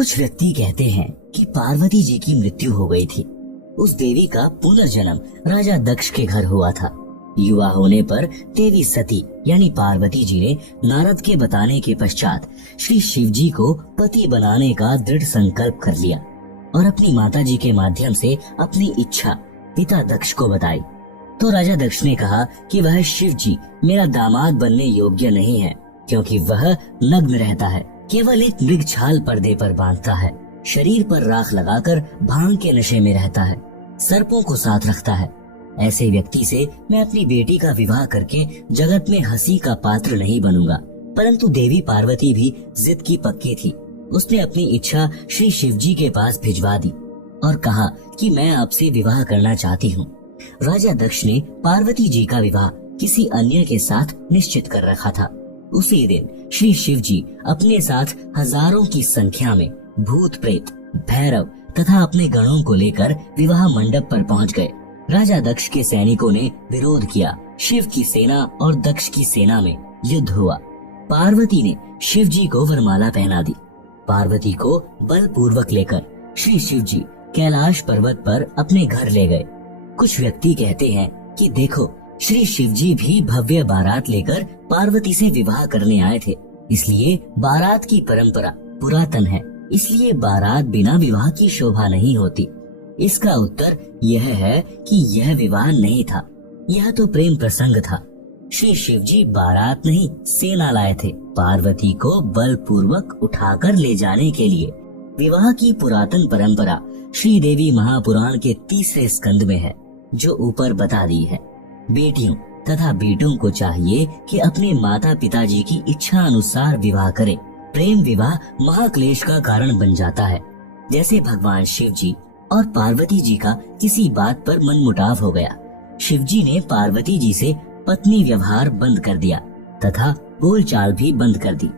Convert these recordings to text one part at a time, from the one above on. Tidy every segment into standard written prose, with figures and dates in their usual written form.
कुछ व्यक्ति कहते हैं कि पार्वती जी की मृत्यु हो गई थी। उस देवी का पुनर्जन्म राजा दक्ष के घर हुआ था। युवा होने पर देवी सती यानी पार्वती जी ने नारद के बताने के पश्चात श्री शिव जी को पति बनाने का दृढ़ संकल्प कर लिया और अपनी माता जी के माध्यम से अपनी इच्छा पिता दक्ष को बताई। तो राजा दक्ष ने कहा कि वह शिव जी मेरा दामाद बनने योग्य नहीं है, क्योंकि वह नग्न रहता है, केवल एक मृग छाल पर्दे पर बांधता है, शरीर पर राख लगाकर भांग के नशे में रहता है, सर्पों को साथ रखता है। ऐसे व्यक्ति से मैं अपनी बेटी का विवाह करके जगत में हंसी का पात्र नहीं बनूंगा। परंतु देवी पार्वती भी जिद की पक्की थी। उसने अपनी इच्छा श्री शिव जी के पास भिजवा दी और कहा कि मैं आपसे विवाह करना चाहती हूँ। राजा दक्ष ने पार्वती जी का विवाह किसी अन्य के साथ निश्चित कर रखा था। उसी दिन श्री शिव जी अपने साथ हजारों की संख्या में भूत प्रेत, भैरव तथा अपने गणों को लेकर विवाह मंडप पर पहुंच गए। राजा दक्ष के सैनिकों ने विरोध किया। शिव की सेना और दक्ष की सेना में युद्ध हुआ। पार्वती ने शिव जी को वरमाला पहना दी। पार्वती को बलपूर्वक लेकर श्री शिव जी कैलाश पर्वत पर अपने घर ले गए। कुछ व्यक्ति कहते हैं कि देखो, श्री शिव जी भी भव्य बारात लेकर पार्वती से विवाह करने आए थे, इसलिए बारात की परंपरा पुरातन है, इसलिए बारात बिना विवाह की शोभा नहीं होती। इसका उत्तर यह है कि यह विवाह नहीं था, यह तो प्रेम प्रसंग था। श्री शिव जी बारात नहीं सेना लाए थे, पार्वती को बलपूर्वक उठाकर ले जाने के लिए। विवाह की पुरातन परंपरा श्रीदेवी महापुराण के 3 स्कंद में है, जो ऊपर बता दी है। बेटियों तथा बेटों को चाहिए कि अपने माता पिताजी की इच्छा अनुसार विवाह करें। प्रेम विवाह महाक्लेश का कारण बन जाता है। जैसे भगवान शिव जी और पार्वती जी का किसी बात पर मनमुटाव हो गया। शिव जी ने पार्वती जी से पत्नी व्यवहार बंद कर दिया तथा बोलचाल भी बंद कर दी।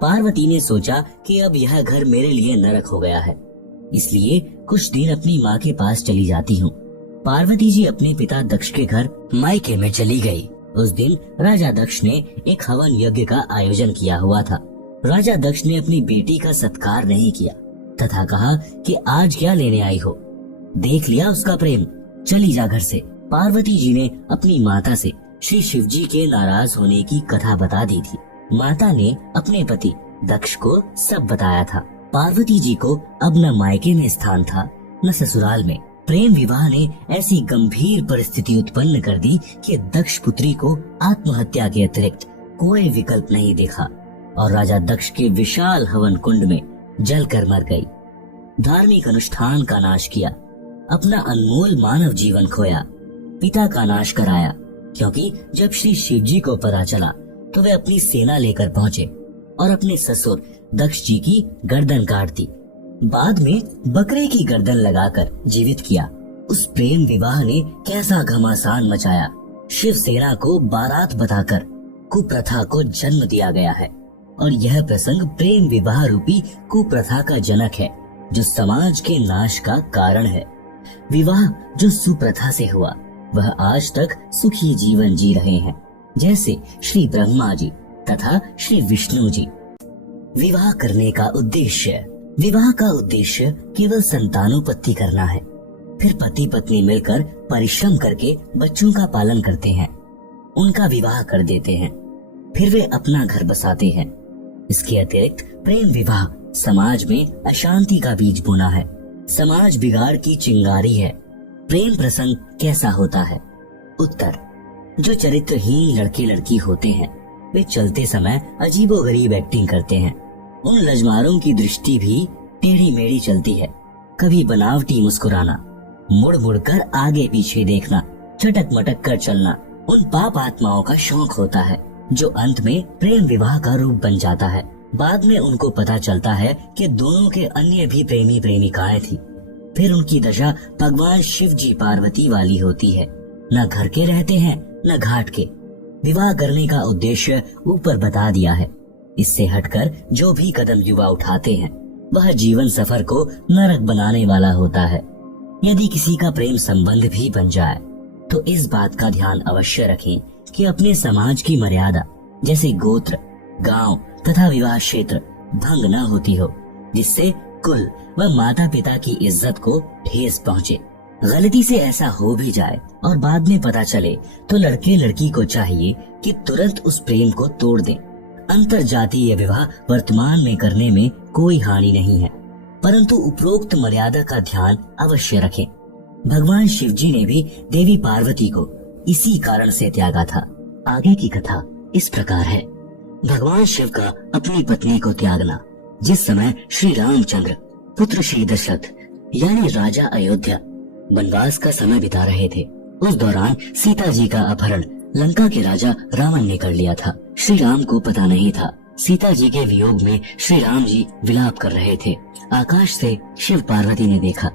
पार्वती ने सोचा कि अब यह घर मेरे लिए नरक हो गया है, इसलिए कुछ दिन अपनी माँ के पास चली जाती हूँ। पार्वती जी अपने पिता दक्ष के घर मायके में चली गई। उस दिन राजा दक्ष ने एक हवन यज्ञ का आयोजन किया हुआ था। राजा दक्ष ने अपनी बेटी का सत्कार नहीं किया तथा कहा कि आज क्या लेने आई हो, देख लिया उसका प्रेम, चली जा घर से। पार्वती जी ने अपनी माता से श्री शिव जी के नाराज होने की कथा बता दी थी। माता ने अपने पति दक्ष को सब बताया था। पार्वती जी को अब न मायके में स्थान था न ससुराल में। प्रेम विवाह ने ऐसी गंभीर परिस्थिति उत्पन्न कर दी कि दक्ष पुत्री को आत्महत्या के अतिरिक्त कोई विकल्प नहीं देखा और राजा दक्ष के विशाल हवन कुंड में जलकर मर गई। धार्मिक अनुष्ठान का नाश किया, अपना अनमोल मानव जीवन खोया, पिता का नाश कराया, क्योंकि जब श्री शिव जी को पता चला तो वे अपनी सेना लेकर पहुंचे और अपने ससुर दक्ष जी की गर्दन काट दी। बाद में बकरे की गर्दन लगाकर जीवित किया। उस प्रेम विवाह ने कैसा घमासान मचाया। शिव सेना को बारात बताकर कुप्रथा को जन्म दिया गया है और यह प्रसंग प्रेम विवाह रूपी कुप्रथा का जनक है, जो समाज के नाश का कारण है। विवाह जो सुप्रथा से हुआ वह आज तक सुखी जीवन जी रहे हैं, जैसे श्री ब्रह्मा जी तथा श्री विष्णु जी। विवाह करने का उद्देश्य, विवाह का उद्देश्य केवल संतानोत्पत्ति करना है। फिर पति पत्नी मिलकर परिश्रम करके बच्चों का पालन करते हैं, उनका विवाह कर देते हैं, फिर वे अपना घर बसाते हैं। इसके अतिरिक्त प्रेम विवाह समाज में अशांति का बीज बोना है, समाज बिगाड़ की चिंगारी है। प्रेम प्रसंग कैसा होता है? उत्तर, जो चरित्रहीन लड़के लड़की होते हैं वे चलते समय अजीबोगरीब एक्टिंग करते हैं। उन लजमारों की दृष्टि भी टेढ़ी मेढ़ी चलती है। कभी बनावटी मुस्कुराना, मुड़ मुड़ कर आगे पीछे देखना, चटक मटक कर चलना उन पाप आत्माओं का शौक होता है, जो अंत में प्रेम विवाह का रूप बन जाता है। बाद में उनको पता चलता है कि दोनों के अन्य भी प्रेमी प्रेमिकाएं थी। फिर उनकी दशा भगवान शिव जी पार्वती वाली होती है, न घर के रहते हैं न घाट के। विवाह करने का उद्देश्य ऊपर बता दिया है। इससे हटकर जो भी कदम युवा उठाते हैं वह जीवन सफर को नरक बनाने वाला होता है। यदि किसी का प्रेम संबंध भी बन जाए तो इस बात का ध्यान अवश्य रखें कि अपने समाज की मर्यादा जैसे गोत्र, गांव तथा विवाह क्षेत्र भंग न होती हो, जिससे कुल व माता पिता की इज्जत को ठेस पहुँचे। गलती से ऐसा हो भी जाए और बाद में पता चले तो लड़के लड़की को चाहिए कि तुरंत उस प्रेम को तोड़ दें। अंतर जातीय विवाह वर्तमान में करने में कोई हानि नहीं है, परंतु उपरोक्त मर्यादा का ध्यान अवश्य रखें। भगवान शिव जी ने भी देवी पार्वती को इसी कारण से त्यागा था। आगे की कथा इस प्रकार है। भगवान शिव का अपनी पत्नी को त्यागना। जिस समय श्री रामचंद्र पुत्र श्री दशरथ यानी राजा अयोध्या वनवास का समय बिता रहे थे, उस दौरान सीता जी का अपहरण लंका के राजा रावण ने कर लिया था। श्री राम को पता नहीं था। सीता जी के वियोग में श्री राम जी विलाप कर रहे थे। आकाश से शिव पार्वती ने देखा।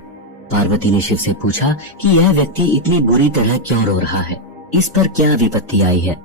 पार्वती ने शिव से पूछा कि यह व्यक्ति इतनी बुरी तरह क्यों रो रहा है, इस पर क्या विपत्ति आई है।